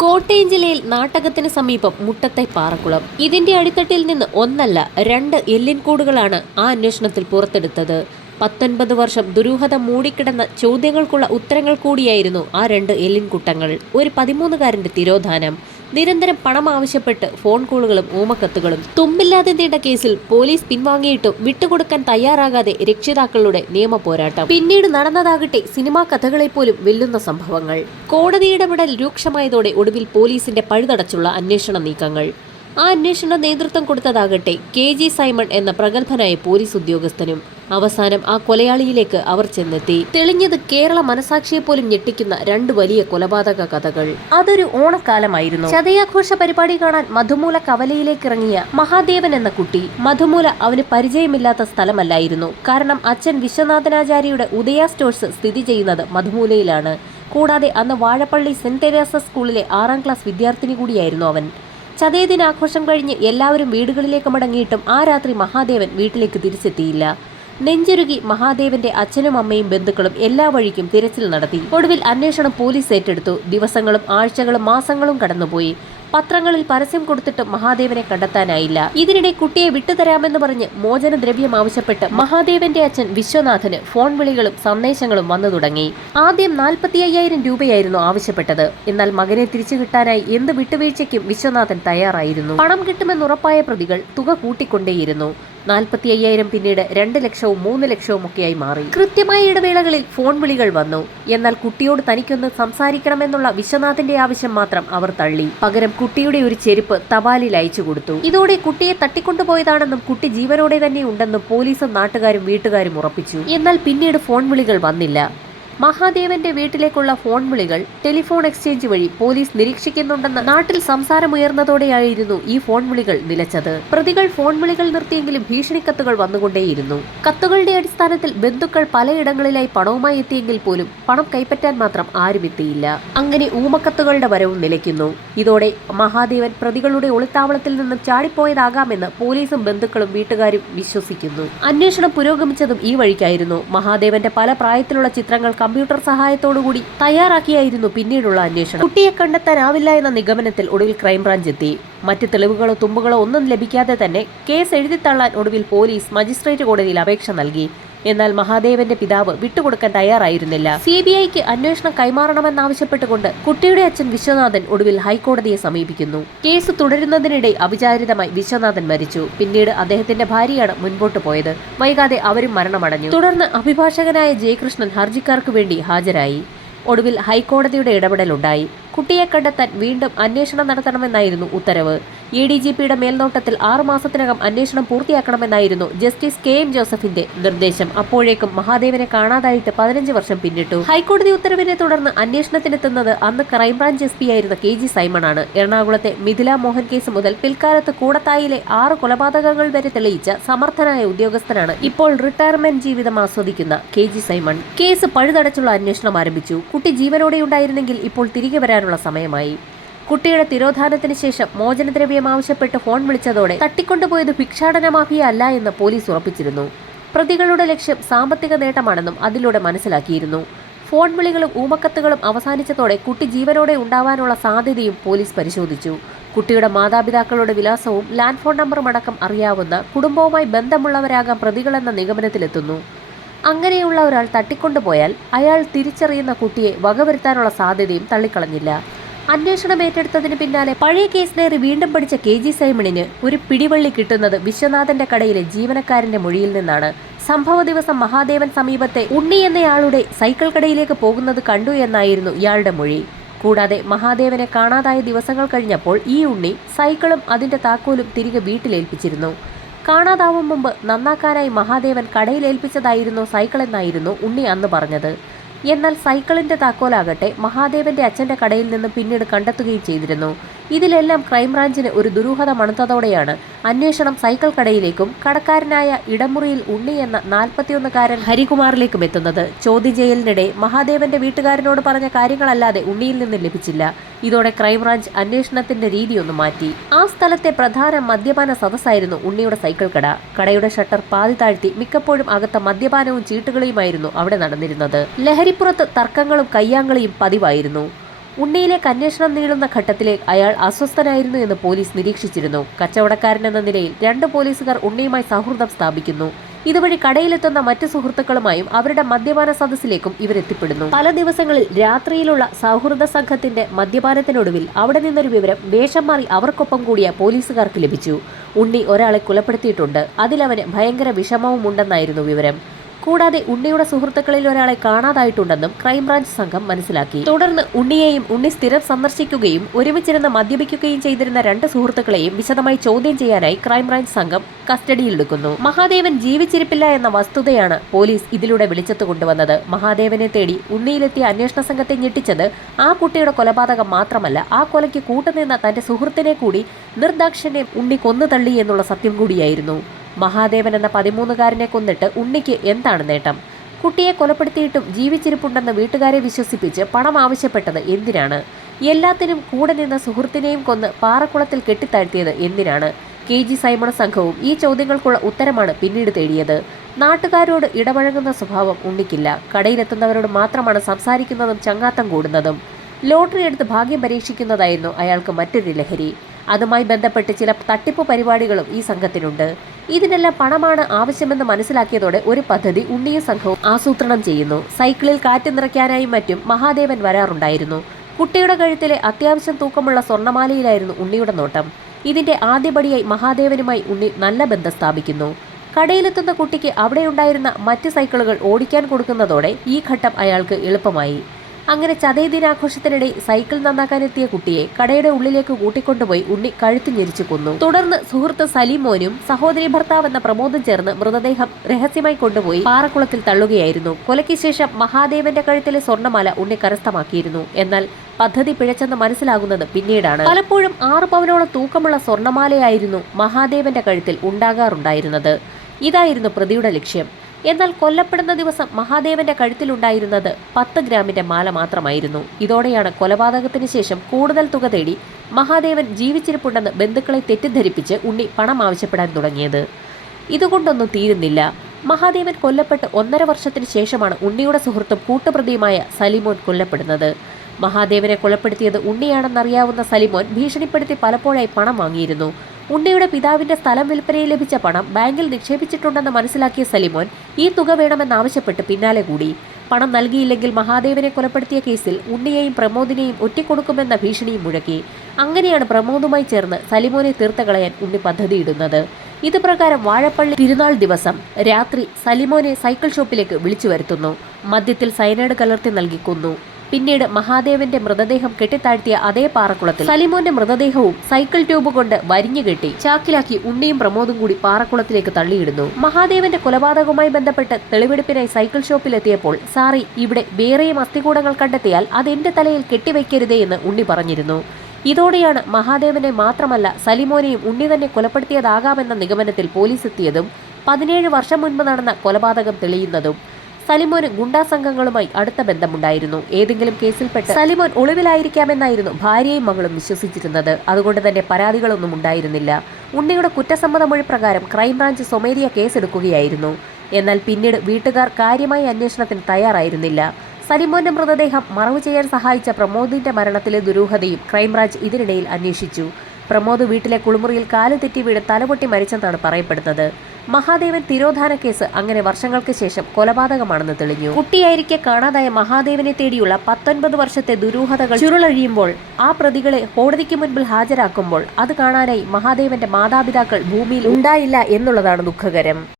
കോട്ടയം ജില്ലയിൽ നാട്ടകത്തിന് സമീപം മുട്ടത്തെ പാറക്കുളം. ഇതിന്റെ അടിത്തട്ടിൽ നിന്ന് ഒന്നല്ല 2 എല്ലിൻകൂടുകളാണ് ആ അന്വേഷണത്തിൽ പുറത്തെടുത്തത്. 19 വർഷം ദുരൂഹത മൂടിക്കിടന്ന ചോദ്യങ്ങൾക്കുള്ള ഉത്തരങ്ങൾ കൂടിയായിരുന്നു ആ 2 എല്ലിൻകൂട്ടങ്ങൾ. ഒരു 13കാരന്റെ തിരോധാനം, നിരന്തരം പണം ആവശ്യപ്പെട്ട് ഫോൺ കോളുകളും ഊമക്കത്തുകളും. തുമ്പില്ലാതെ നീണ്ട കേസിൽ പോലീസ് പിൻവാങ്ങിയിട്ടും വിട്ടുകൊടുക്കാൻ തയ്യാറാകാതെ രക്ഷിതാക്കളുടെ നിയമ പോരാട്ടം. പിന്നീട് നടന്നതാകട്ടെ സിനിമാ കഥകളെ പോലും വെല്ലുന്ന സംഭവങ്ങൾ. കോടതി ഇടപെടൽ രൂക്ഷമായതോടെ ഒടുവിൽ പോലീസിന്റെ പഴുതടച്ചുള്ള അന്വേഷണ നീക്കങ്ങൾ. ആ അന്വേഷണ നേതൃത്വം കൊടുത്തതാകട്ടെ KG സൈമൺ എന്ന പ്രഗത്ഭനായ പോലീസ് ഉദ്യോഗസ്ഥനും. അവസാനം ആ കൊലയാളിയിലേക്ക് അവർ ചെന്നെത്തി. തെളിഞ്ഞത് കേരള മനസാക്ഷിയെ പോലും ഞെട്ടിക്കുന്ന 2 വലിയ കൊലപാതക കഥകൾ. അതൊരു ഓണക്കാലമായിരുന്നു. ചതയാഘോഷ പരിപാടി കാണാൻ മധുമൂല കവലയിലേക്ക് ഇറങ്ങിയ മഹാദേവൻ എന്ന കുട്ടി. മധുമൂല അവന് പരിചയമില്ലാത്ത സ്ഥലമല്ലായിരുന്നു. കാരണം അച്ഛൻ വിശ്വനാഥനാചാര്യയുടെ ഉദയ സ്റ്റോഴ്സ് സ്ഥിതി ചെയ്യുന്നത് മധുമൂലയിലാണ്. കൂടാതെ അന്ന് വാഴപ്പള്ളി സെന്റ് തെരേസസ് സ്കൂളിലെ 6ാം ക്ലാസ് വിദ്യാർത്ഥിനി കൂടിയായിരുന്നു അവൻ. ചതയദിനാഘോഷം കഴിഞ്ഞ് എല്ലാവരും വീടുകളിലേക്ക് മടങ്ങിയിട്ടും ആ രാത്രി മഹാദേവൻ വീട്ടിലേക്ക് തിരിച്ചെത്തിയില്ല. നെഞ്ചുരുകി മഹാദേവന്റെ അച്ഛനും അമ്മയും ബന്ധുക്കളും എല്ലാ വഴിക്കും തിരച്ചിൽ നടത്തി. ഒടുവിൽ അന്വേഷണം പോലീസ് ഏറ്റെടുത്തു. ദിവസങ്ങളും ആഴ്ചകളും മാസങ്ങളും കടന്നുപോയി. പത്രങ്ങളിൽ പരസ്യം കൊടുത്തിട്ടും മഹാദേവനെ കണ്ടെത്താനായില്ല. ഇതിനിടെ കുട്ടിയെ വിട്ടുതരാമെന്ന് പറഞ്ഞ് മോചനദ്രവ്യം ആവശ്യപ്പെട്ട് മഹാദേവന്റെ അച്ഛൻ വിശ്വനാഥന് ഫോൺ വിളികളും സന്ദേശങ്ങളും വന്നു തുടങ്ങി. ആദ്യം 45,000 രൂപയായിരുന്നു ആവശ്യപ്പെട്ടത്. എന്നാൽ മകനെ തിരിച്ചു കിട്ടാനായി എന്ത് വിട്ടുവീഴ്ചയ്ക്കും വിശ്വനാഥൻ തയ്യാറായിരുന്നു. പണം കിട്ടുമെന്നുറപ്പായ പ്രതികൾ തുക കൂട്ടിക്കൊണ്ടേയിരുന്നു. 45,000 പിന്നീട് 2 ലക്ഷവും 3 ലക്ഷവും ഒക്കെയായി മാറി. കൃത്യമായ ഇടവേളകളിൽ ഫോൺ വിളികൾ വന്നു. എന്നാൽ കുട്ടിയോട് തനിക്കൊന്ന് സംസാരിക്കണമെന്നുള്ള വിശ്വനാഥന്റെ ആവശ്യം മാത്രം അവർ തള്ളി. പകരം കുട്ടിയുടെ ഒരു ചെരുപ്പ് തപാലിൽ അയച്ചു കൊടുത്തു. ഇതോടെ കുട്ടിയെ തട്ടിക്കൊണ്ടുപോയതാണെന്നും കുട്ടി ജീവനോടെ തന്നെ ഉണ്ടെന്നും പോലീസും നാട്ടുകാരും വീട്ടുകാരും ഉറപ്പിച്ചു. എന്നാൽ പിന്നീട് ഫോൺ വിളികൾ വന്നില്ല. മഹാദേവന്റെ വീട്ടിലേക്കുള്ള ഫോൺ വിളികൾ ടെലിഫോൺ എക്സ്ചേഞ്ച് വഴി പോലീസ് നിരീക്ഷിക്കുന്നുണ്ടെന്ന് നാട്ടിൽ സംസാരമുയർന്നതോടെയായിരുന്നു ഈ ഫോൺ വിളികൾ നിലച്ചത്. പ്രതികൾ ഫോൺ വിളികൾ നിർത്തിയെങ്കിലും ഭീഷണിക്കത്തുകൾ വന്നുകൊണ്ടേയിരുന്നു. കത്തുകളുടെ അടിസ്ഥാനത്തിൽ ബന്ധുക്കൾ പലയിടങ്ങളിലായി പണവുമായി എത്തിയെങ്കിൽ പോലും പണം കൈപ്പറ്റാൻ മാത്രം ആരും എത്തിയില്ല. അങ്ങനെ ഊമക്കത്തുകളുടെ വരവും നിലയ്ക്കുന്നു. ഇതോടെ മഹാദേവൻ പ്രതികളുടെ ഒളിത്താവളത്തിൽ നിന്നും ചാടിപ്പോയതാകാമെന്ന് പോലീസും ബന്ധുക്കളും വീട്ടുകാരും വിശ്വസിക്കുന്നു. അന്വേഷണം പുരോഗമിച്ചതും ഈ വഴിക്കായിരുന്നു. മഹാദേവന്റെ പല പ്രായത്തിലുള്ള ചിത്രങ്ങൾ കമ്പ്യൂട്ടർ സഹായത്തോടുകൂടി തയ്യാറാക്കിയായിരുന്നു പിന്നീടുള്ള അന്വേഷണം. കുട്ടിയെ കണ്ടെത്താനാവില്ല എന്ന നിഗമനത്തിൽ ഒടുവിൽ ക്രൈംബ്രാഞ്ച് എത്തി. മറ്റ് തെളിവുകളോ തുമ്പുകളോ ഒന്നും ലഭിക്കാതെ തന്നെ കേസ് എഴുതിത്തള്ളാൻ ഒടുവിൽ പോലീസ് മജിസ്ട്രേറ്റ് കോടതിയിൽ അപേക്ഷ നൽകി. എന്നാൽ മഹാദേവന്റെ പിതാവ് വിട്ടുകൊടുക്കാൻ തയ്യാറായിരുന്നില്ല. CBIക്ക് അന്വേഷണം കൈമാറണമെന്നാവശ്യപ്പെട്ടുകൊണ്ട് കുട്ടിയുടെ അച്ഛൻ വിശ്വനാഥൻ ഒടുവിൽ ഹൈക്കോടതിയെ സമീപിക്കുന്നു. കേസ് തുടരുന്നതിനിടെ അവിചാരിതമായി വിശ്വനാഥൻ മരിച്ചു. പിന്നീട് അദ്ദേഹത്തിന്റെ ഭാര്യയാണ് മുൻപോട്ട് പോയത്. വൈകാതെ അവരും മരണമടഞ്ഞു. തുടർന്ന് അഭിഭാഷകനായ ജയകൃഷ്ണൻ ഹർജിക്കാർക്ക് വേണ്ടി ഹാജരായി. ഒടുവിൽ ഹൈക്കോടതിയുടെ ഇടപെടലുണ്ടായി. കുട്ടിയെ കണ്ടെത്താൻ വീണ്ടും അന്വേഷണം നടത്തണമെന്നായിരുന്നു ഉത്തരവ്. ADGPയുടെ മേൽനോട്ടത്തിൽ 6 മാസത്തിനകം അന്വേഷണം പൂർത്തിയാക്കണമെന്നായിരുന്നു ജസ്റ്റിസ് KM ജോസഫിന്റെ നിർദ്ദേശം. അപ്പോഴേക്കും മഹാദേവനെ കാണാതായിട്ട് 15 വർഷം പിന്നിട്ടു. ഹൈക്കോടതി ഉത്തരവിനെ തുടർന്ന് അന്വേഷണത്തിനെത്തുന്നത് അന്ന് ക്രൈംബ്രാഞ്ച് SP ആയിരുന്ന KG സൈമൺ ആണ്. എറണാകുളത്തെ മിഥില മോഹൻ കേസ് മുതൽ പിൽക്കാലത്ത് കൂടത്തായിലെ 6 കൊലപാതകങ്ങൾ വരെ തെളിയിച്ച സമർത്ഥനായ ഉദ്യോഗസ്ഥനാണ് ഇപ്പോൾ റിട്ടയർമെന്റ് ജീവിതം ആസ്വദിക്കുന്ന KG സൈമൺ. കേസ് പഴുതടച്ചുള്ള അന്വേഷണം ആരംഭിച്ചു. കുട്ടി ജീവനോടെയുണ്ടായിരുന്നെങ്കിൽ ഇപ്പോൾ തിരികെ വരാനുള്ള സമയമായി. കുട്ടിയുടെ തിരോധാനത്തിന് ശേഷം മോചനദ്രവ്യം ആവശ്യപ്പെട്ട് ഫോൺ വിളിച്ചതോടെ തട്ടിക്കൊണ്ടുപോയത് ഭിക്ഷാടന മാഫിയ അല്ല എന്ന് പോലീസ് ഉറപ്പിച്ചിരുന്നു. പ്രതികളുടെ ലക്ഷ്യം സാമ്പത്തിക നേട്ടമാണെന്നും അതിലൂടെ മനസ്സിലാക്കിയിരുന്നു. ഫോൺ വിളികളും ഊമക്കത്തുകളും അവസാനിച്ചതോടെ കുട്ടി ജീവനോടെ ഉണ്ടാവാനുള്ള സാധ്യതയും പോലീസ് പരിശോധിച്ചു. കുട്ടിയുടെ മാതാപിതാക്കളുടെ വിലാസവും ലാൻഡ് ഫോൺ നമ്പറും അടക്കം അറിയാവുന്ന കുടുംബവുമായി ബന്ധമുള്ളവരാകാം പ്രതികളെന്ന നിഗമനത്തിലെത്തുന്നു. അങ്ങനെയുള്ള ഒരാൾ തട്ടിക്കൊണ്ടുപോയാൽ അയാൾ തിരിച്ചറിയുന്ന കുട്ടിയെ വകവരുത്താനുള്ള സാധ്യതയും തള്ളിക്കളഞ്ഞില്ല. അന്വേഷണം ഏറ്റെടുത്തതിന് പിന്നാലെ പഴയ കേസ് ഡയറി വീണ്ടും പഠിച്ച KG സൈമണിന് ഒരു പിടിവള്ളി കിട്ടുന്നത് വിശ്വനാഥന്റെ കടയിലെ ജീവനക്കാരന്റെ മൊഴിയിൽ നിന്നാണ്. സംഭവ ദിവസം മഹാദേവൻ സമീപത്തെ ഉണ്ണി എന്നയാളുടെ സൈക്കിൾ കടയിലേക്ക് പോകുന്നത് കണ്ടു എന്നായിരുന്നു ഇയാളുടെ മൊഴി. കൂടാതെ മഹാദേവനെ കാണാതായ ദിവസങ്ങൾ കഴിഞ്ഞപ്പോൾ ഈ ഉണ്ണി സൈക്കിളും അതിന്റെ താക്കോലും തിരികെ വീട്ടിലേൽപ്പിച്ചിരുന്നു. കാണാതാവും മുമ്പ് നന്നാക്കാനായി മഹാദേവൻ കടയിൽ ഏൽപ്പിച്ചതായിരുന്നു സൈക്കിൾ എന്നായിരുന്നു ഉണ്ണി അന്ന് പറഞ്ഞത്. എന്നാൽ സൈക്കിളിന്റെ താക്കോലാകട്ടെ മഹാദേവന്റെ അച്ഛന്റെ കടയിൽ നിന്ന് പിന്നീട് കണ്ടെത്തുകയും ചെയ്തിരുന്നു. ഇതിലെല്ലാം ക്രൈംബ്രാഞ്ചിന് ഒരു ദുരൂഹത മണത്തതോടെയാണ് അന്വേഷണം സൈക്കിൾ കടയിലേക്കും കടക്കാരനായ ഇടമുറിയിൽ ഉണ്ണി എന്ന 41കാരൻ ഹരികുമാറിലേക്കും എത്തുന്നത്. ചോദ്യം ചെയ്യലിനിടെ മഹാദേവന്റെ വീട്ടുകാരനോട് പറഞ്ഞ കാര്യങ്ങളല്ലാതെ ഉണ്ണിയിൽ നിന്ന് ലഭിച്ചില്ല. ഇതോടെ ക്രൈംബ്രാഞ്ച് അന്വേഷണത്തിന്റെ രീതിയൊന്ന് മാറ്റി. ആ സ്ഥലത്തെ പ്രധാന മദ്യപാന സദസ്സായിരുന്നു ഉണ്ണിയുടെ സൈക്കിൾ കട. കടയുടെ ഷട്ടർ പാതി താഴ്ത്തി മിക്കപ്പോഴും അകത്ത് മദ്യപാനവും ചീട്ടുകളിയുമായിരുന്നു അവിടെ നടന്നിരുന്നത്. ലഹരിപ്പുറത്ത് തർക്കങ്ങളും കയ്യാങ്കളിയും പതിവായിരുന്നു. ഉണ്ണിയിലേക്ക് അന്വേഷണം നീളുന്ന ഘട്ടത്തിലേക്ക് അയാൾ അസ്വസ്ഥനായിരുന്നു എന്ന് പോലീസ് നിരീക്ഷിച്ചിരുന്നു. കച്ചവടക്കാരനെന്ന നിലയിൽ 2 പോലീസുകാർ ഉണ്ണിയുമായി സൗഹൃദം സ്ഥാപിക്കുന്നു. ഇതുവഴി കടയിലെത്തുന്ന മറ്റു സുഹൃത്തുക്കളുമായും അവരുടെ മദ്യപാന സദസ്സിലേക്കും ഇവരെത്തിപ്പെടുന്നു. പല ദിവസങ്ങളിൽ രാത്രിയിലുള്ള സൗഹൃദ സംഘത്തിന്റെ മദ്യപാനത്തിനൊടുവിൽ അവിടെ നിന്നൊരു വിവരം വേഷം മാറി അവർക്കൊപ്പം കൂടിയ പോലീസുകാർക്ക് ലഭിച്ചു. ഉണ്ണി ഒരാളെ കൊലപ്പെടുത്തിയിട്ടുണ്ട്. അതിലവന് ഭയങ്കര വിഷമവും ഉണ്ടെന്നായിരുന്നു വിവരം. കൂടാതെ ഉണ്ണിയുടെ സുഹൃത്തുക്കളിൽ ഒരാളെ കാണാതായിട്ടുണ്ടെന്നും ക്രൈംബ്രാഞ്ച് സംഘം മനസ്സിലാക്കി. തുടർന്ന് ഉണ്ണിയെയും ഉണ്ണി സ്ഥിരം സന്ദർശിക്കുകയും ഒരുമിച്ചിരുന്ന് മദ്യപിക്കുകയും ചെയ്തിരുന്ന 2 സുഹൃത്തുക്കളെയും വിശദമായി ചോദ്യം ചെയ്യാനായി ക്രൈംബ്രാഞ്ച് സംഘം കസ്റ്റഡിയിലെടുക്കുന്നു. മഹാദേവൻ ജീവിച്ചിരിപ്പില്ല എന്ന വസ്തുതയാണ് പോലീസ് ഇതിലൂടെ വെളിച്ചത്ത് കൊണ്ടുവന്നത്. മഹാദേവനെ തേടി ഉണ്ണിയിലെത്തിയ അന്വേഷണ സംഘത്തെ ഞെട്ടിച്ചത് ആ കുട്ടിയുടെ കൊലപാതകം മാത്രമല്ല, ആ കൊലയ്ക്ക് കൂട്ടുനിന്ന തന്റെ സുഹൃത്തിനെ കൂടി നിർദാക്ഷിണ്യം ഉണ്ണി കൊന്നു തള്ളി എന്നുള്ള സത്യം കൂടിയായിരുന്നു. മഹാദേവൻ എന്ന 13-കാരനെ കൊന്നിട്ട് ഉണ്ണിക്ക് എന്താണ് നേട്ടം? കുട്ടിയെ കൊലപ്പെടുത്തിയിട്ടും ജീവിച്ചിരിപ്പുണ്ടെന്ന് വീട്ടുകാരെ വിശ്വസിപ്പിച്ച് പണം ആവശ്യപ്പെട്ടത് എന്തിനാണ്? എല്ലാത്തിനും കൂടെ നിന്ന സുഹൃത്തിനെയും കൊന്ന് പാറക്കുളത്തിൽ കെട്ടിത്താഴ്ത്തിയത് എന്തിനാണ്? KG സൈമൺ സംഘവും ഈ ചോദ്യങ്ങൾക്കുള്ള ഉത്തരമാണ് പിന്നീട് തേടിയത്. നാട്ടുകാരോട് ഇടപഴകുന്ന സ്വഭാവം ഉണ്ണിക്കില്ല. കടയിലെത്തുന്നവരോട് മാത്രമാണ് സംസാരിക്കുന്നതും ചങ്ങാത്തം കൂടുന്നതും. ലോട്ടറി എടുത്ത് ഭാഗ്യം പരീക്ഷിക്കുന്നതായിരുന്നു അയാൾക്ക് മറ്റൊരു ലഹരി. അതുമായി ബന്ധപ്പെട്ട് ചില തട്ടിപ്പ് പരിപാടികളും ഈ സംഘത്തിനുണ്ട്. ഇതിനെല്ലാം പണമാണ് ആവശ്യമെന്ന് മനസ്സിലാക്കിയതോടെ ഒരു പദ്ധതി ഉണ്ണിയും സംഘവും ആസൂത്രണം ചെയ്യുന്നു. സൈക്കിളിൽ കാറ്റ് നിറയ്ക്കാനായും മറ്റും മഹാദേവൻ വരാറുണ്ടായിരുന്നു. കുട്ടിയുടെ കഴുത്തിലെ അത്യാവശ്യം തൂക്കമുള്ള സ്വർണ്ണമാലയിലായിരുന്നു ഉണ്ണിയുടെ നോട്ടം. ഇതിന്റെ ആദ്യപടിയായി മഹാദേവനുമായി ഉണ്ണി നല്ല ബന്ധം സ്ഥാപിക്കുന്നു. കടയിലെത്തുന്ന കുട്ടിക്ക് അവിടെയുണ്ടായിരുന്ന മറ്റ് സൈക്കിളുകൾ ഓടിക്കാൻ കൊടുക്കുന്നതോടെ ഈ ഘട്ടം അയാൾക്ക് എളുപ്പമായി. അങ്ങനെ ചതയ ദിനാഘോഷത്തിനിടെ സൈക്കിൾ നന്നാക്കാനെത്തിയ കുട്ടിയെ കടയുടെ ഉള്ളിലേക്ക് കൂട്ടിക്കൊണ്ടുപോയി ഉണ്ണി കഴുത്ത് ഞെരിച്ചു കൊന്നു. തുടർന്ന് സുഹൃത്ത് സലീമോനും സഹോദരി ഭർത്താവെന്ന പ്രമോദും ചേർന്ന് മൃതദേഹം രഹസ്യമായി കൊണ്ടുപോയി പാറക്കുളത്തിൽ തള്ളുകയായിരുന്നു. കൊലയ്ക്ക് ശേഷം മഹാദേവന്റെ കഴുത്തിലെ സ്വർണ്ണമാല ഉണ്ണി കരസ്ഥമാക്കിയിരുന്നു. എന്നാൽ പദ്ധതി പിഴച്ചെന്ന് മനസ്സിലാകുന്നത് പിന്നീടാണ്. പലപ്പോഴും 6 പവനോളം തൂക്കമുള്ള സ്വർണ്ണമാലയായിരുന്നു മഹാദേവന്റെ കഴുത്തിൽ ഉണ്ടാകാറുണ്ടായിരുന്നത്. ഇതായിരുന്നു പ്രതിയുടെ ലക്ഷ്യം. എന്നാൽ കൊല്ലപ്പെടുന്ന ദിവസം മഹാദേവന്റെ കഴുത്തിലുണ്ടായിരുന്നത് 10 ഗ്രാമിന്റെ മാല മാത്രമായിരുന്നു. ഇതോടെയാണ് കൊലപാതകത്തിന് ശേഷം കൂടുതൽ തുക തേടി മഹാദേവൻ ജീവിച്ചിരിപ്പുണ്ടെന്ന് ബന്ധുക്കളെ തെറ്റിദ്ധരിപ്പിച്ച് ഉണ്ണി പണം ആവശ്യപ്പെടാൻ തുടങ്ങിയത്. ഇതുകൊണ്ടൊന്നും തീരുന്നില്ല. മഹാദേവൻ കൊല്ലപ്പെട്ട് 1.5 വർഷത്തിന് ശേഷമാണ് ഉണ്ണിയുടെ സുഹൃത്തും കൂട്ടുപ്രതിയുമായ സലിമോൻ കൊല്ലപ്പെടുന്നത്. മഹാദേവനെ കൊലപ്പെടുത്തിയത് ഉണ്ണിയാണെന്നറിയാവുന്ന സലിമോൻ ഭീഷണിപ്പെടുത്തി പലപ്പോഴായി പണം വാങ്ങിയിരുന്നു. ഉണ്ണിയുടെ പിതാവിന്റെ സ്ഥലം വിൽപ്പനയിൽ ലഭിച്ച പണം ബാങ്കിൽ നിക്ഷേപിച്ചിട്ടുണ്ടെന്ന് മനസ്സിലാക്കിയ സലിമോൻ ഈ തുക വേണമെന്നാവശ്യപ്പെട്ട് പിന്നാലെ കൂടി. പണം നൽകിയില്ലെങ്കിൽ മഹാദേവനെ കൊലപ്പെടുത്തിയ കേസിൽ ഉണ്ണിയെയും പ്രമോദിനെയും ഒറ്റിക്കൊടുക്കുമെന്ന ഭീഷണിയും മുഴക്കി. അങ്ങനെയാണ് പ്രമോദുമായി ചേർന്ന് സലിമോനെ തീർത്ത് കളയാൻ ഉണ്ണി പദ്ധതിയിടുന്നത്. ഇത് പ്രകാരം വാഴപ്പള്ളി തിരുനാൾ ദിവസം രാത്രി സലിമോനെ സൈക്കിൾ ഷോപ്പിലേക്ക് വിളിച്ചു വരുത്തുന്നു. മദ്യത്തിൽ സയനൈഡ് കലർത്തി നൽകി കൊന്നു. പിന്നീട് മഹാദേവന്റെ മൃതദേഹം കെട്ടിത്താഴ്ത്തിയ അതേ പാറക്കുളത്തിൽ സലിമോന്റെ മൃതദേഹവും സൈക്കിൾ ട്യൂബ് കൊണ്ട് വരിഞ്ഞുകെട്ടി ചാക്കിലാക്കി ഉണ്ണിയും പ്രമോദും കൂടി പാറക്കുളത്തിലേക്ക് തള്ളിയിടുന്നു. മഹാദേവന്റെ കൊലപാതകവുമായി ബന്ധപ്പെട്ട് തെളിവെടുപ്പിനായി സൈക്കിൾ ഷോപ്പിലെത്തിയപ്പോൾ സാറി, ഇവിടെ വേറെയും അസ്ഥികൂടങ്ങൾ കണ്ടെത്തിയാൽ അതെന്റെ തലയിൽ കെട്ടിവെക്കരുതേ എന്ന് ഉണ്ണി പറഞ്ഞിരുന്നു. ഇതോടെയാണ് മഹാദേവനെ മാത്രമല്ല സലിമോനെയും ഉണ്ണി തന്നെ കൊലപ്പെടുത്തിയതാകാമെന്ന നിഗമനത്തിൽ പോലീസ് എത്തിയതും 17 വർഷം മുൻപ് നടന്ന കൊലപാതകം തെളിയുന്നതും. സലിമോന് ഗുണ്ടാ സംഘങ്ങളുമായി അടുത്ത ബന്ധമുണ്ടായിരുന്നു. ഏതെങ്കിലും കേസിൽപ്പെട്ട് സലിമോൻ ഒളിവിലായിരിക്കാമെന്നായിരുന്നു ഭാര്യയും മകളും വിശ്വസിച്ചിരുന്നത്. അതുകൊണ്ട് തന്നെ പരാതികളൊന്നും ഉണ്ടായിരുന്നില്ല. ഉണ്ണിയുടെ കുറ്റസമ്മത മൊഴി പ്രകാരം ക്രൈംബ്രാഞ്ച് സ്വമേധയ കേസെടുക്കുകയായിരുന്നു. എന്നാൽ പിന്നീട് വീട്ടുകാർ കാര്യമായ അന്വേഷണത്തിന് തയ്യാറായിരുന്നില്ല. സലിമോന്റെ മൃതദേഹം മറവ് ചെയ്യാൻ സഹായിച്ച പ്രമോദിന്റെ മരണത്തിലെ ദുരൂഹതയും ക്രൈംബ്രാഞ്ച് ഇതിനിടയിൽ അന്വേഷിച്ചു. പ്രമോദ് വീട്ടിലെ കുളിമുറിയിൽ കാല് തെറ്റി വീട് തലപൊട്ടി മരിച്ചെന്നാണ് പറയപ്പെടുന്നത്. മഹാദേവൻ തിരോധാന കേസ് അങ്ങനെ വർഷങ്ങൾക്ക് ശേഷം കൊലപാതകമാണെന്ന് തെളിഞ്ഞു. കുട്ടിയായിരിക്കെ കാണാതായ മഹാദേവനെ തേടിയുള്ള 19 വർഷത്തെ ദുരൂഹതകൾ ചുരുളഴിയുമ്പോൾ ആ പ്രതികളെ കോടതിക്ക് മുൻപിൽ ഹാജരാക്കുമ്പോൾ അത് കാണാനായി മഹാദേവന്റെ മാതാപിതാക്കൾ ഭൂമിയിൽ ഉണ്ടായില്ല എന്നുള്ളതാണ് ദുഃഖകരം.